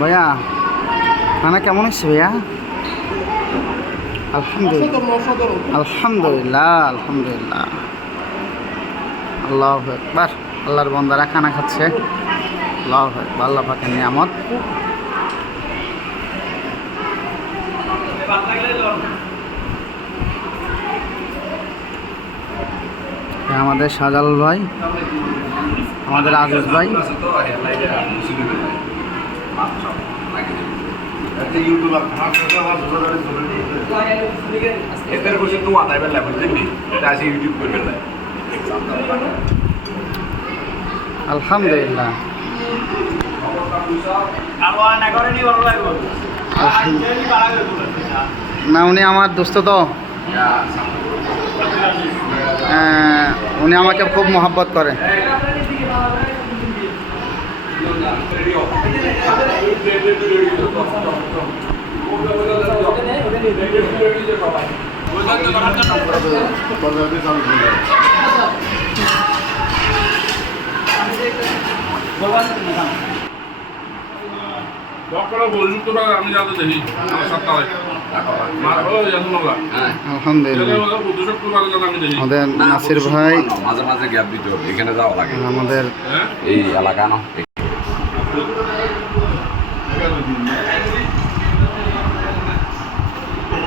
ভাইয়া খানা কেমন হচ্ছে ভাইয়া? আলহামদুলিল্লাহ আলহামদুলিল্লাহ। আল্লাহু আকবার। আল্লাহর বান্দারা খানা খাচ্ছে। আল্লাহু আকবার, আল্লাহ পাকের নিয়ামত। আমাদের শাহজালাল ভাই, আমাদের আজিজ ভাই, আলহামদুলিল্লাহ। না উনি আমার দোস্ত তো, উনি আমাকে খুব মহব্বত করে। আমাদের নাসির ভাই, মাঝে মাঝে গ্যাপ দিতে হবে, এখানে যাওয়া লাগে আমাদের এই এলাকা না।